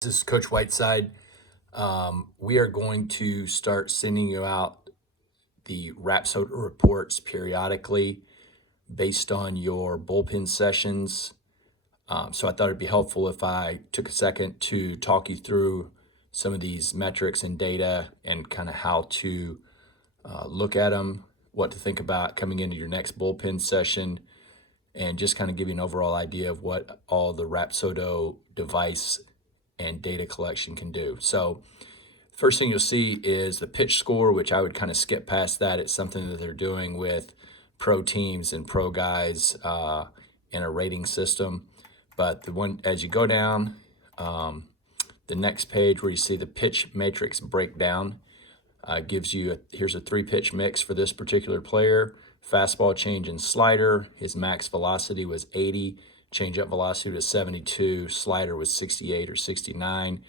This is Coach Whiteside. We are going to start sending you out the Rapsodo Reports periodically based on your bullpen sessions. So I thought it'd be helpful if I took a second to talk you through some of these metrics and data and kind of how to look at them, what to think about coming into your next bullpen session, and just kind of give you an overall idea of what all the Rapsodo device and data collection can do. So first thing you'll see is the pitch score, which I would kind of skip past that. It's something that they're doing with pro teams and pro guys in a rating system. But the one, as you go down, the next page where you see the pitch matrix breakdown gives you, here's a 3-pitch mix for this particular player. Fastball, change, and slider. His max velocity was 80. Changeup velocity was 72. Slider was 68 or 69.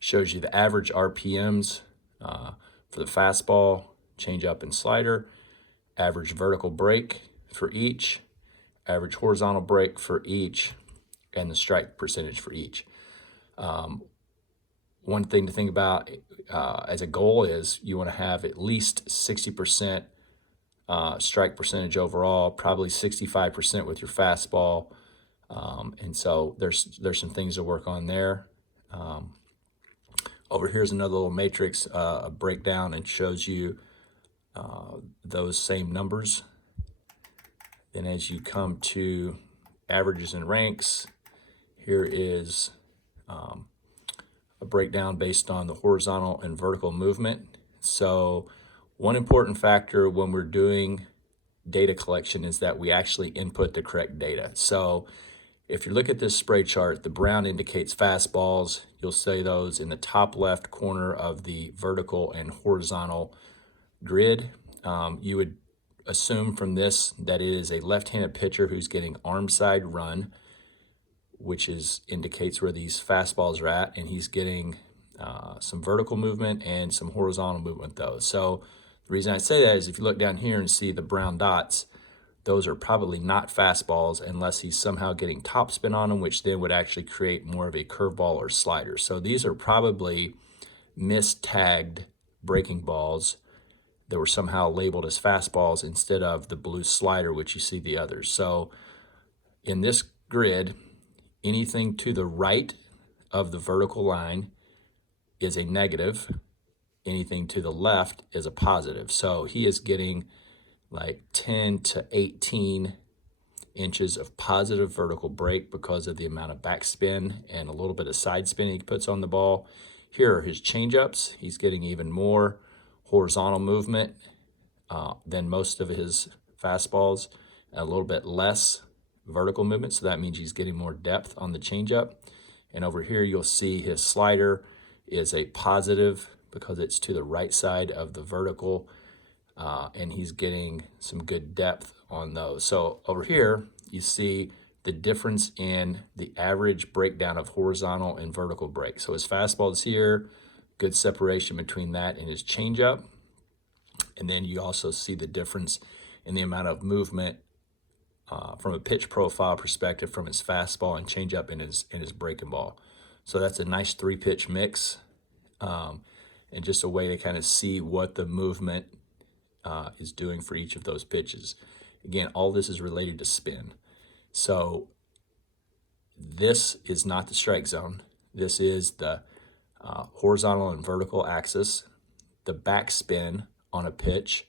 Shows you the average RPMs for the fastball, changeup, and slider. Average vertical break for each. Average horizontal break for each. And the strike percentage for each. One thing to think about as a goal is you want to have at least 60% strike percentage overall, probably 65% with your fastball. And so there's some things to work on there. Over here's another little matrix, a breakdown, and shows you those same numbers. Then as you come to averages and ranks, here is a breakdown based on the horizontal and vertical movement. So one important factor when we're doing data collection is that we actually input the correct data. So if you look at this spray chart, the brown indicates fastballs. You'll see those in the top left corner of the vertical and horizontal grid. You would assume from this that it is a left-handed pitcher who's getting arm side run, which indicates where these fastballs are at, and he's getting some vertical movement and some horizontal movement though. So the reason I say that is if you look down here and see the brown dots, those are probably not fastballs unless he's somehow getting topspin on them, which then would actually create more of a curveball or slider. So these are probably mistagged breaking balls that were somehow labeled as fastballs instead of the blue slider, which you see the others. So in this grid, anything to the right of the vertical line is a negative. Anything to the left is a positive. So he is getting like 10 to 18 inches of positive vertical break because of the amount of backspin and a little bit of side spin he puts on the ball. Here are his changeups. He's getting even more horizontal movement than most of his fastballs, and a little bit less vertical movement. So that means he's getting more depth on the changeup. And over here, you'll see his slider is a positive because it's to the right side of the vertical. And he's getting some good depth on those. So over here, you see the difference in the average breakdown of horizontal and vertical break. So his fastball is here, good separation between that and his changeup. And then you also see the difference in the amount of movement from a pitch profile perspective from his fastball and changeup in his breaking ball. So that's a nice 3-pitch mix, and just a way to kind of see what the movement is doing for each of those pitches. Again, all this is related to spin. So this is not the strike zone. This is the horizontal and vertical axis. The backspin on a pitch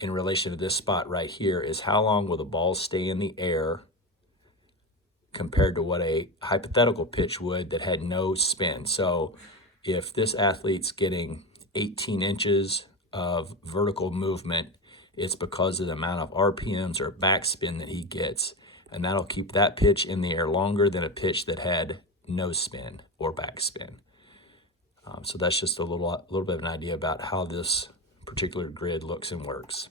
in relation to this spot right here is how long will the ball stay in the air compared to what a hypothetical pitch would that had no spin. So if this athlete's getting 18 inches of vertical movement, it's because of the amount of RPMs or backspin that he gets, and that'll keep that pitch in the air longer than a pitch that had no spin or backspin. So that's just a little bit of an idea about how this particular grid looks and works.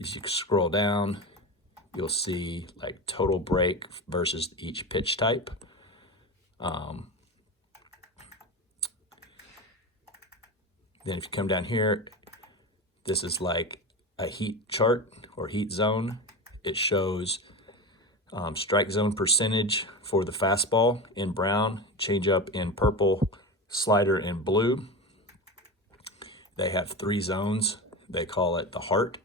As you scroll down, you'll see like total break versus each pitch type. Then if you come down here, this is like a heat chart or heat zone. It shows Strike zone percentage for the fastball in brown, changeup in purple, slider in blue. They have 3 zones. They call it the heart,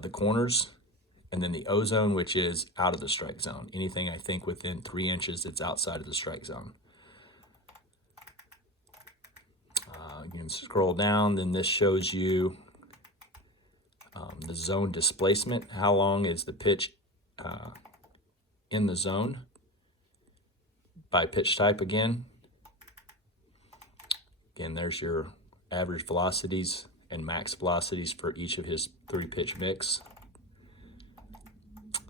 the corners, and then the O zone, which is out of the strike zone. Anything I think within 3 inches that's outside of the strike zone. You can scroll down, then this shows you the zone displacement. How long is the pitch in the zone by pitch type again. Again, there's your average velocities and max velocities for each of his 3 pitch mix.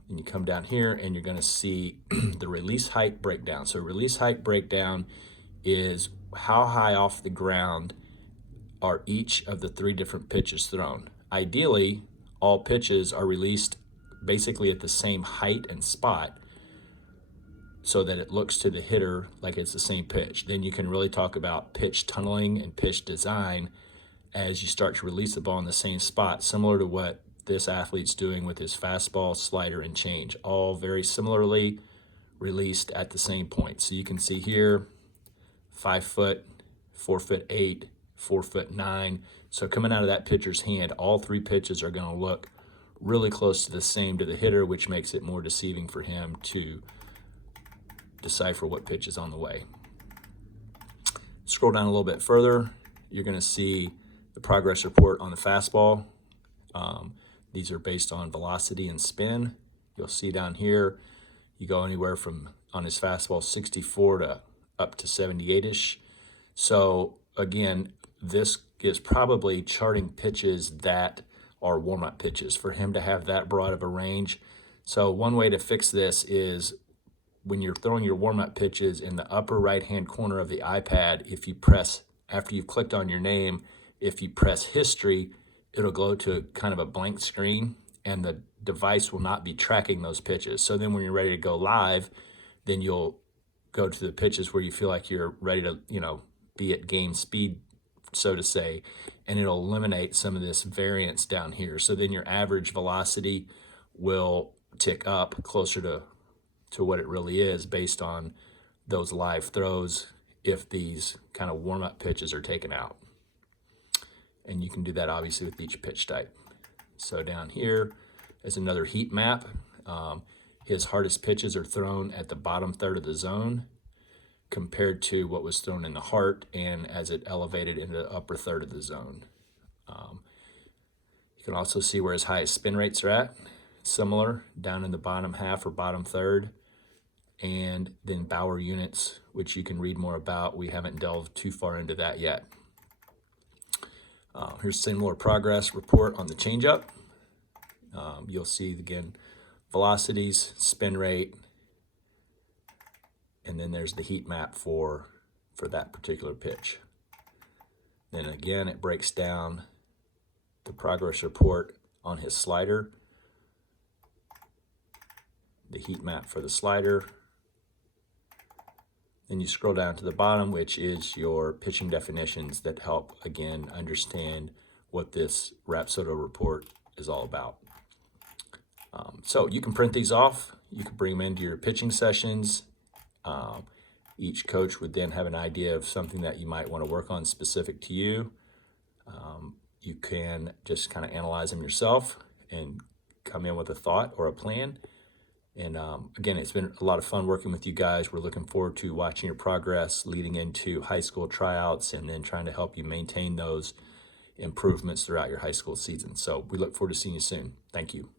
And you come down here and you're going to see the release height breakdown. So release height breakdown is how high off the ground are each of the 3 different pitches thrown. Ideally, all pitches are released basically at the same height and spot so that it looks to the hitter like it's the same pitch. Then you can really talk about pitch tunneling and pitch design as you start to release the ball in the same spot, similar to what this athlete's doing with his fastball, slider, and change, all very similarly released at the same point. So you can see here, 5 foot, 4'8", 4'9". So coming out of that pitcher's hand, all 3 pitches are going to look really close to the same to the hitter, which makes it more deceiving for him to decipher what pitch is on the way. Scroll down a little bit further, you're going to see the progress report on the fastball. These are based on velocity and spin. You'll see down here, you go anywhere from, on his fastball, 64 to up to 78-ish. So again, this is probably charting pitches that are warm-up pitches for him to have that broad of a range. So one way to fix this is when you're throwing your warm-up pitches, in the upper right-hand corner of the iPad, if you press, after you've clicked on your name, if you press history, it'll go to kind of a blank screen and the device will not be tracking those pitches. So then when you're ready to go live, then you'll go to the pitches where you feel like you're ready to, be at game speed, so to say, and it'll eliminate some of this variance down here. So then your average velocity will tick up closer to what it really is based on those live throws if these kind of warm-up pitches are taken out. And you can do that obviously with each pitch type. So down here is another heat map. His hardest pitches are thrown at the bottom third of the zone compared to what was thrown in the heart and as it elevated into the upper third of the zone. You can also see where his highest spin rates are at, similar down in the bottom half or bottom third, and then Bauer units, which you can read more about. We haven't delved too far into that yet. Here's a similar progress report on the changeup. You'll see, again, velocities, spin rate, and then there's the heat map for that particular pitch. Then again, it breaks down the progress report on his slider, the heat map for the slider. Then you scroll down to the bottom, which is your pitching definitions that help, again, understand what this Rapsodo report is all about. So you can print these off. You can bring them into your pitching sessions. Each coach would then have an idea of something that you might want to work on specific to you. You can just kind of analyze them yourself and come in with a thought or a plan. And again, it's been a lot of fun working with you guys. We're looking forward to watching your progress leading into high school tryouts and then trying to help you maintain those improvements throughout your high school season. So we look forward to seeing you soon. Thank you.